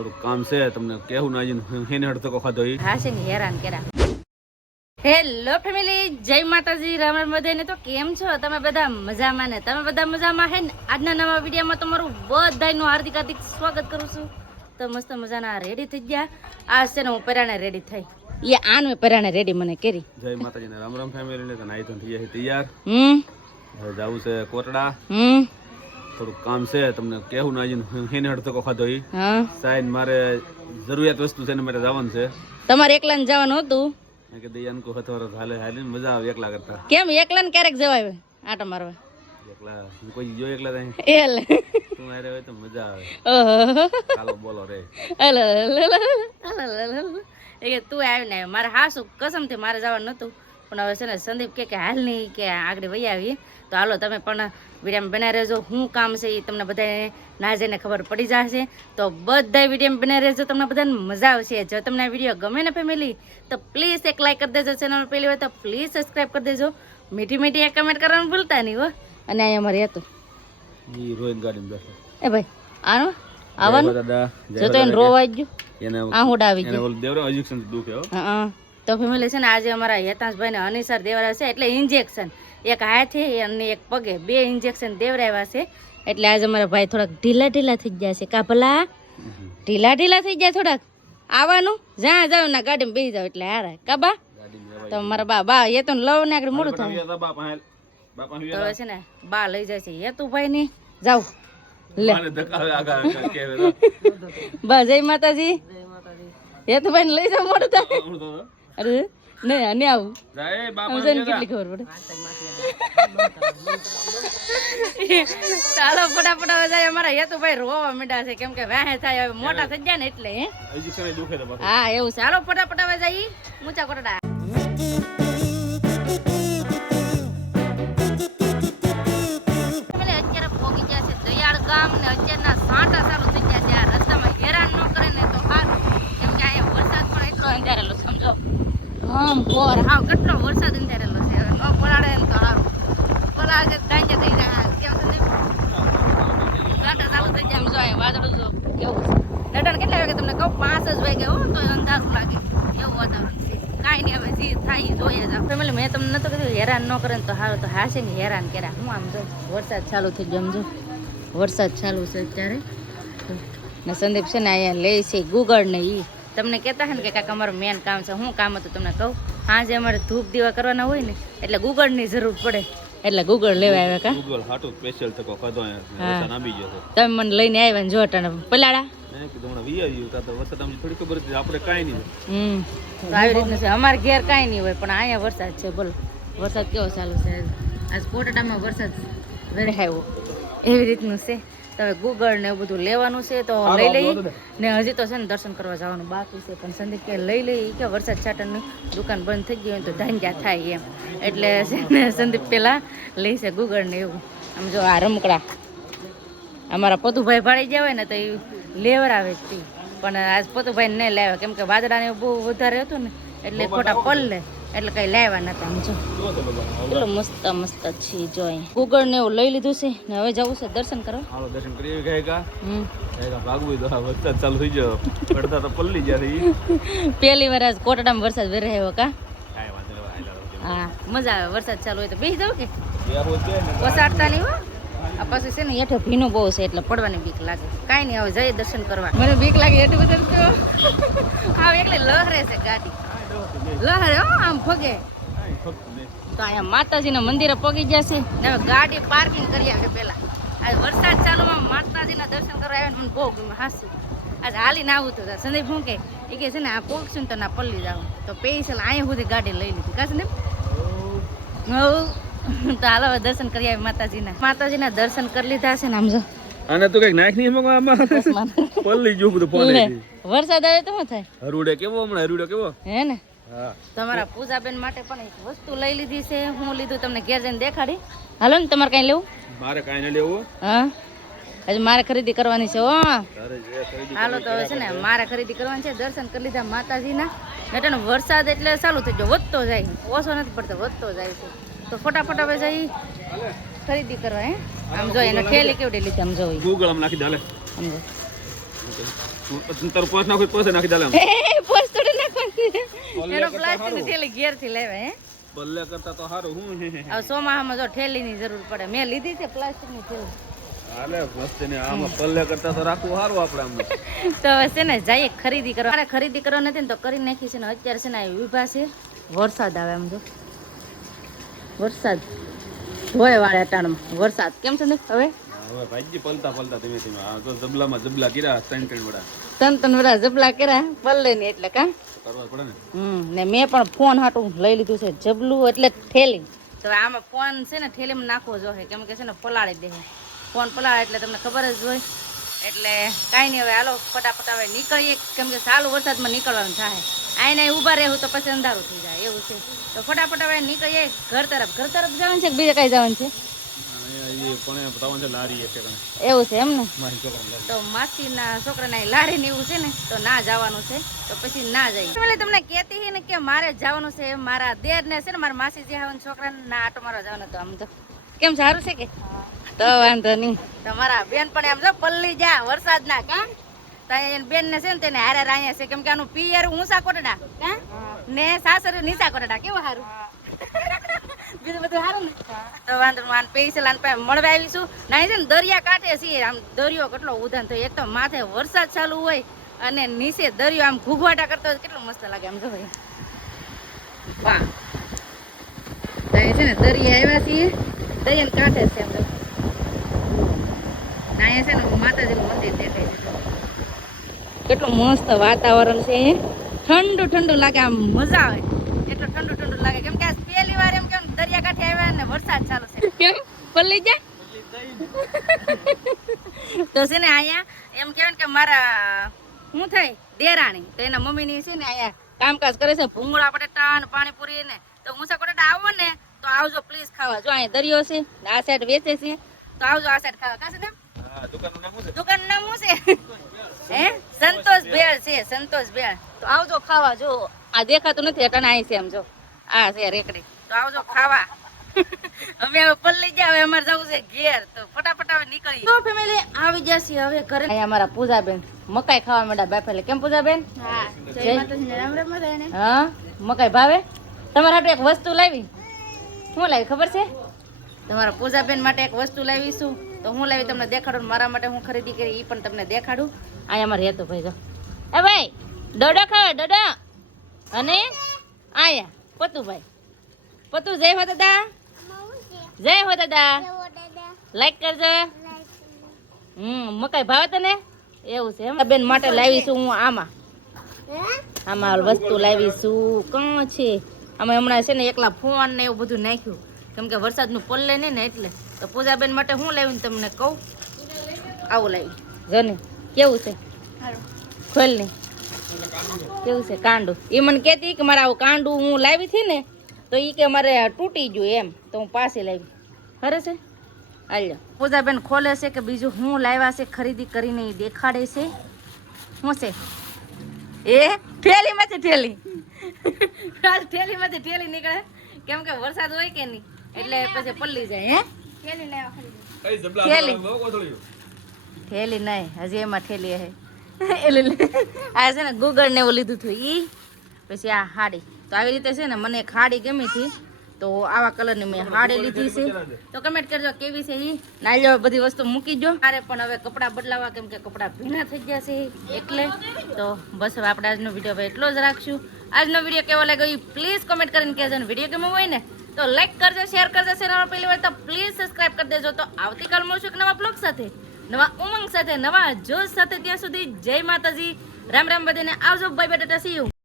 થોડું કામ છે તમને કેવું ના હેને હડતો ખાધો ઈ હા છે ને હેરાન કર્યા. હેલો ફેમિલી, જય માતાજી, રામ રામ બધાને. તો કેમ છો તમે બધા? મજામાં ને? તમે બધા મજામાં હે ને? આજના નવા વિડીયોમાં તમારું બધાનું હાર્દિક હાર્દિક સ્વાગત કરું છું. તો મસ્ત મજાના રેડી થઈ ગયા. આ છે ને હું પરાણે રેડી થઈ એ આનું પરાણે રેડી મને કરી. જય માતાજી ને રામ રામ ફેમિલી ને નાઈ તો થઈ તૈયાર. હવે જાવું છે કોટડા. થોડું કામ છે તમને કેવું ના હેને હડતો ખાધો ઈ સાઈન મારે જરૂરિયાત વસ્તુ છે ને મારે જવાનું છે. તમારે એકલાને જવાનું હતું કે દયાન કો હથવારો હાલે હાલે મજા આવે એકલા કરતા. કેમ એકલાને ક્યારેક જવાય આટા મારવા? એકલા કોઈ જો એકલા થાય એલે તું આરે હોય તો મજા આવે. ઓહો ચાલો બોલો રે. એ તું આવી ને મારે હાસુ કસમથી મારે જવાનું નતું, પણ હવે છે ને સંદીપ કે હાલ નહીં કે આગળ વહી આવી. તો હાલો તમે પણ વિડીયોમાં બનાવી રહેજો. શું કામ છે એ તમને બધાને ના જઈને ખબર પડી જશે. તો બધા વિડીયોમાં બનાવી રહેજો, તમને બધાને મજા આવશે. જો તમને આ વિડીયો ગમે ને ફેમિલી તો પ્લીઝ એક લાઈક કરી દેજો. ચેનલ પહેલી હોય તો પ્લીઝ સબસ્ક્રાઈબ કરી દેજો. મીઠી મીઠી એક કમેન્ટ કરવાનું ભૂલતા નહીં હો. અને અહીંયા અમારે હતું ઈ રોઈન ગાડીમાં બેઠો. એ ભાઈ આનો આવવાનું જો તો એને રોવા જ એને આ હોડ આવી ગયું. એને ઓલ દેવરો ઇન્જેક્શન દુખે હો. હા તો ફેમિલી છે ને આજે અમારા હેતાંશભાઈ ને અનિસર દેવરા છે એટલે ઇન્જેક્શન એક હાથે અને એક પગે બે ઇન્જેક્શન દેવરાવ્યા છે. એટલે આજે અમારા ભાઈ થોડાક ઢીલા ઢીલા થઈ ગયા છે. કા ભલા ઢીલા ઢીલા થઈ ગયા થોડાક. આવવાનું જ્યાં જાવ ના ગાડીમાં બેસી જાવ એટલે હારા કાબા. તો મારા બા એ તો લવ ને આગળ મોડું થાય તો હવે છે ને બા લઈ જાય છે હેતુભાઈ ની. જાવ લે બા જય માતાજી. હેતુભાઈ ને લઈ જાવ મોડું થાય. અરે નહીં અને આવું કેટલી ખબર પડે. ચાલો ફટાફટ હવે જાય. અમારા હેતુભાઈ રોવા માંડ્યા છે કેમ કે વાહે થાય હવે મોટા થઈ ગયા ને એટલે. હા એવું છે. હાલો ફટાફટ હવે જાય ઊંચા કોટડા. અત્યારે પોગી ગયા છે દયાળ ગામ ને અત્યારના સાંટા ચાલુ થઈ ગયા છે. આ રસ્તામાં હેરાન ન કરે ને તો સારું, કેમ કે અહીંયા વરસાદ પણ એટલો અંધારેલો સમજો. હા કેટલો વરસાદ અંધારેલો છે. હવે ન પલાળે ને તો સારું, પલાળે ગાંજે થઈ જાય. કેમ સંદીપ સાંટા ચાલુ થઈ જાય. સમજો અહીંયા વાદળું જો કેવું છે. નટણ કેટલા વાગે તમને કહું 5 જ વાગે હો તો અંધારું લાગે એવું વાતાવરણ છે. કાંઈ નહીં હવે જે થાય જોઈએ જાવ. ફેમિલી મેં તમને નતો કીધું હેરાન ન કરે ને તો સારું, તો હા છે ને હેરાન કર્યા. હું આમ જો વરસાદ ચાલુ થઈ ગયો. આમ જો વરસાદ ચાલુ છે અત્યારે ને સંદીપ છે ને અહીંયા લે છે ગુગળ ને ઈ તમને કહેતા હે ને કે કાંઈક અમારું મેન કામ છે. શું કામ હતું તમને કહું? હાજે અમારે ધૂપ દીવા કરવાના હોય ને એટલે ગુગળની જરૂર પડે એટલે ગુગળ લેવા આવ્યા. કા ગૂગલ હાટુ સ્પેશિયલ તકો ખાધો અહીંયા નામી ગયો છે. તમે મને લઈને આવ્યા ને જો અટાણે પલાળા મેં કીધું હમણાં વી આવ્યું તો વરસાદ અમને થોડી ખબર હતી આપણે કાંઈ નહીં. તો આવી રીતનું છે. અમારે ઘેર કાંઈ નહીં હોય પણ અહીંયા વરસાદ છે. બોલો વરસાદ કેવો ચાલુ છે આજ કોટડામાં. વરસાદ વેરાયો એવી રીતનું છે. તો હવે ગુગળ ને એવું બધું લેવાનું છે તો લઈ લઈએ ને. હજી તો છે ને દર્શન કરવા જવાનું બાકી છે પણ સંદીપ કે લઈ લઈએ કે વરસાદ છાટણની દુકાન બંધ થઈ ગઈ હોય તો ધાંજા થાય એમ એટલે છે ને સંદીપ પેલા લઈ છે ગુગળ ને એવું. આમ જો આ રમકડા અમારા પતુભાઈ ભાડી ગયા હોય ને તો એ લેવરાવે જ પણ આજ પતુભાઈ ને નહીં લાવ્યા કેમ કે વાદળાને બહુ વધારે હતું ને એટલે ખોટા પલ્લે એટલે કઈ લાવ્યા નતા. આમ જો કેટલું મસ્ત મસ્ત છે. જો ગુગળ ને એવું લઈ લીધું છે ને હવે જવું છે દર્શન કરવા. હાલો દર્શન કરી ગયા કા ભાગવું તો વરસાદ ચાલુ થઈ ગયો. પડતા તો પલ્લી ગયા. પહેલી વાર આજ કોટડામાં વરસાદ વેરાયો કા. કાંઈ વાંધો નહીં. હા મજા આવે. વરસાદ ચાલુ હોય તો બેસી જાવ કે પસાડતા નહીં હો. આ પાછું છે ને હેઠે ભીનું બહુ છે એટલે પડવાની બીક લાગે. કાંઈ નહીં હવે જઈએ દર્શન કરવા. મને બીક લાગે એટલું બધું. હા એકલી લહરે છે ગાડી લહરે હો આમ ફગે. તો અહીંયા માતાજીના મંદિરે પગી ગયા છે ને હવે ગાડી પાર્કિંગ કરી આવે પેલા. આજ વરસાદ ચાલુમાં માતાજીના દર્શન કરવા આવ્યા મને બહુ ગમે. હાસું આજે હાલીને આવું તો સંદીપ શું કે એ કે છે ને આ પોગશું ને તો ના પલ્લી જાવ તો પેસલ અહીંયા સુધી ગાડી લઈ લીધી કા સંદીપ. તો હાલો હવે દર્શન કરી આવી માતાજીના દર્શન કરી લીધા છે ને. આમ જો આને તો કઈક નાખ નહીં મગવામાં પલ્લી જો બધું પોલે. વરસાદ આવે તો શું થાય? હરુડે કેવો હમણાં હરુડે કેવો હે ને. હા તમારા પૂજાબેન માટે પણ એક વસ્તુ લઈ લીધી છે. હું લીધું તમને ઘેર જઈને દેખાડી. હાલો ને તમારે કઈ લેવું? મારે કાંઈ ન લેવું. હા હજી મારે ખરીદી કરવાની છે. હો હાલો તો હવે છે ને મારે ખરીદી કરવાની છે. દર્શન કરી લીધા માતાજીના. એટલે વરસાદ એટલે ચાલુ થઈ ગયો, વધતો જાય, ઓછો નથી પડતો, વધતો જાય છે. તો ફટાફટ હવે જઈ ખરીદી કરવા. હે આમ જો એને ઠેલી કેવડી લીધી. આમ જો ગૂગલ આમ નાખી દે. હાલે આમ જો તારું પોસ નાખો પોસે નાખી દાલે પોસ તોડી નાખવાની એનો પ્લાસ્ટિકની થેલી ઘેરથી લેવાય હે પલ્લે કરતા તો સારું હું હવે ચોમાસામાં જો થેલીની જરૂર પડે મેં લીધી છે પ્લાસ્ટિકની થેલી હાલે મસ્ત ને આમાં પલ્લે કરતા તો રાખવું સારું આપણે આમ તો હવે છે ને જઈએ ખરીદી કરવા મારે ખરીદી કરવા નથી ને તો કરી નાખી છે ને અત્યારે છે ને વિભા છે વરસાદ આવે આમ જો વરસાદ હોય વાળે અટાણમાં વરસાદ કેમ છે ને હવે ભાઈજી પલતા ધીમે ધીમે આ તો જબલામાં જબલા કર્યા ત્રણ વડા જબલા કર્યા પલ્લે ની એટલે કા કરવા પડે ને ને મેં પણ ફોન હાટું લઈ લીધું છે જબલું એટલે થેલી તો આમાં ફોન છે ને થેલીમાં નાખવો જોઈએ કેમ કે છે ને પલાળી દે ફોન પલાળે એટલે તમને ખબર જ હોય એટલે કાંઈ નહીં હવે હાલો ફટાફટ હવે નીકળીએ કેમ કે ચાલુ વરસાદમાં નીકળવાનું થાય આઈને ઊભા રહેવું તો પછી અંધારું થઈ જાય એવું છે તો ફટાફટ હવે નીકળીએ ઘર તરફ જવાનું છે કે બીજે કઈ જવાનું છે એવું છે એમ ને તો માસીના છોકરાના લારી ને એવું છે ને તો ના જવાનું છે તો પછી ના જઈએ એટલે તમને કહેતી હતી ને કે મારે જવાનું છે મારા દેર ને છે ને મારા માસી જે આવવાનું છોકરાને ના આટો મારવા જવાનું તો આમ તો કેમ સારું છે કે તો વાંધો નહીં તમારા બેન પણ એમ જો પલ્લી જા વરસાદ ના કા બેન ને છે ને તેને હારે રાયા છે કેમ કે આનું પિયર ઊંચા કોટડા કા ને સાસર નીચા કોટડા કેવું સારું બીજું બધું સારું ને તો વાંધો માન પેસલાન પાસે મળવા આવીશું ના છે ને દરિયા કાંઠે છીએ આમ દરિયો કેટલો ઉધાન થયો એક તો માથે વરસાદ ચાલુ હોય અને નીચે દરિયો આમ ઘૂઘવાટા કરતો હોય કેટલો મસ્ત લાગે આમ જો ભાઈ વાહ તો છે ને દરિયા આવ્યા છીએ દરિયાને કાંઠે છે આમ જો અહીંયા છે ને માતાજીનું મંદિર દેખાય છે કેટલું મસ્ત વાતાવરણ છે ઠંડુ ઠંડુ લાગે આમ મજા આવે એટલું ઠંડુ ઠંડુ લાગે કેમ કે આ પહેલી વાર એમ કેમ દરિયા કાંઠે આવ્યા ને વરસાદ ચાલુ છે કેમ પલ્લી જાય તો છે ને અહીંયા એમ કહેવાય કે મારા શું થાય દેરાણી તો એના મમ્મીની છે ને અહીંયા કામકાજ કરે છે ભૂંગળા બટેટા ને પાણીપુરી ને તો ઊંચા બટેટા આવો ને તો આવજો પ્લીઝ ખાવા જો અહીંયા દરિયો છે આ સાઈડ વેચે છે તો આવજો આ સાઈડ ખાવા કાશે ને દુકાન નામ શું છે હે સંતોષ ભેળ છે સંતોષ ભેળ તો આવજો ખાવા જો આ દેખાતું નથી અટાણે અહીં છે એમ જો આ છે રેકડી તો આવજો ખાવા અમે હવે પલ્લી ગયા હવે અમારે જવું છે ઘેર તો ફટાફટ હવે નીકળી તો ફેમિલી આવી જશે હવે ઘરે અહીંયા અમારા પૂજાબેન મકાઈ ખાવા માંડ્યા બાફેલે કેમ પૂજાબેન હા જય માતાજી રામ રામ બધાને હા મકાઈ ભાવે તમારા માટે એક વસ્તુ લાવી શું લાવી ખબર છે તમારા પૂજાબેન માટે એક વસ્તુ લાવીશું તો હું લાવી તમને દેખાડું મારા માટે હું ખરીદી કરી એ પણ તમને દેખાડું અહીંયા અમારે હેતો ભાઈ જો એ ભાઈ ડોડો ખાવે ડોડો અને આયા પતુભાઈ પતુ જય હો દાદા જય હો દાદા લાઈક કરજો મકાઈ ભાવે તને એવું છે બેન માટે લાવીશું હું આમાં વસ્તુ લાવીશું કાં છે આમાં હમણાં છે ને એકલા ફોન ને એવું બધું નાખ્યું કેમ કે વરસાદનું પલ્લે નહીં ને એટલે તો પૂજાબેન માટે હું લાવીને તમને કહું આવું લાવી જને કેવું છે ખોલ નહીં કેવું છે કાંડું એ મને કહેતી કે મારે આવું કાંડું હું લાવી હતી ને તો એ કે મારે તૂટી ગયું એમ તો હું પાસે લાવી ખરે છે હાલ્યો પૂજાબેન ખોલે છે કે બીજું હું લાવ્યા છે ખરીદી કરીને એ દેખાડે છે શું છે એ થેલીમાંથી થેલી નીકળે કેમ કે વરસાદ હોય કે નહીં એટલે પછી પલ્લી જાય હે થેલી નહીં હજી એમાં થેલી હે એટલે આ છે ને ગૂગળ ને એવું લીધું હતું ઈ પછી આ હાડી તો આવી રીતે છે ને મને એક હાડી ગમી હતી તો આવા કલરની મેં હાડી લીધી છે તો કમેન્ટ કરજો કેવી છે ઈ નાલ્યો બધી વસ્તુ મૂકી દો મારે પણ હવે કપડાં બદલાવા કેમ કે કપડાં ભીના થઈ ગયા છે એટલે તો બસ હવે આપણે આજનો વિડીયો હવે એટલો જ રાખશું આજનો વિડીયો કેવો લાગ્યો એ પ્લીઝ કમેન્ટ કરીને કહેજો ને વિડીયો ગમ્યો હોય ને તો લાઈક કરજો શેર કરજો ચેનલ પહેલી વાર તો પ્લીઝ સબસ્ક્રાઇબ કરી દેજો તો આવતીકાલ મળશું એક નવા બ્લોગ સાથે નવા ઉમંગ સાથે નવા જોશ સાથે ત્યાં સુધી જય માતાજી રામ રામ બધાને આવજો bye bye Tata C you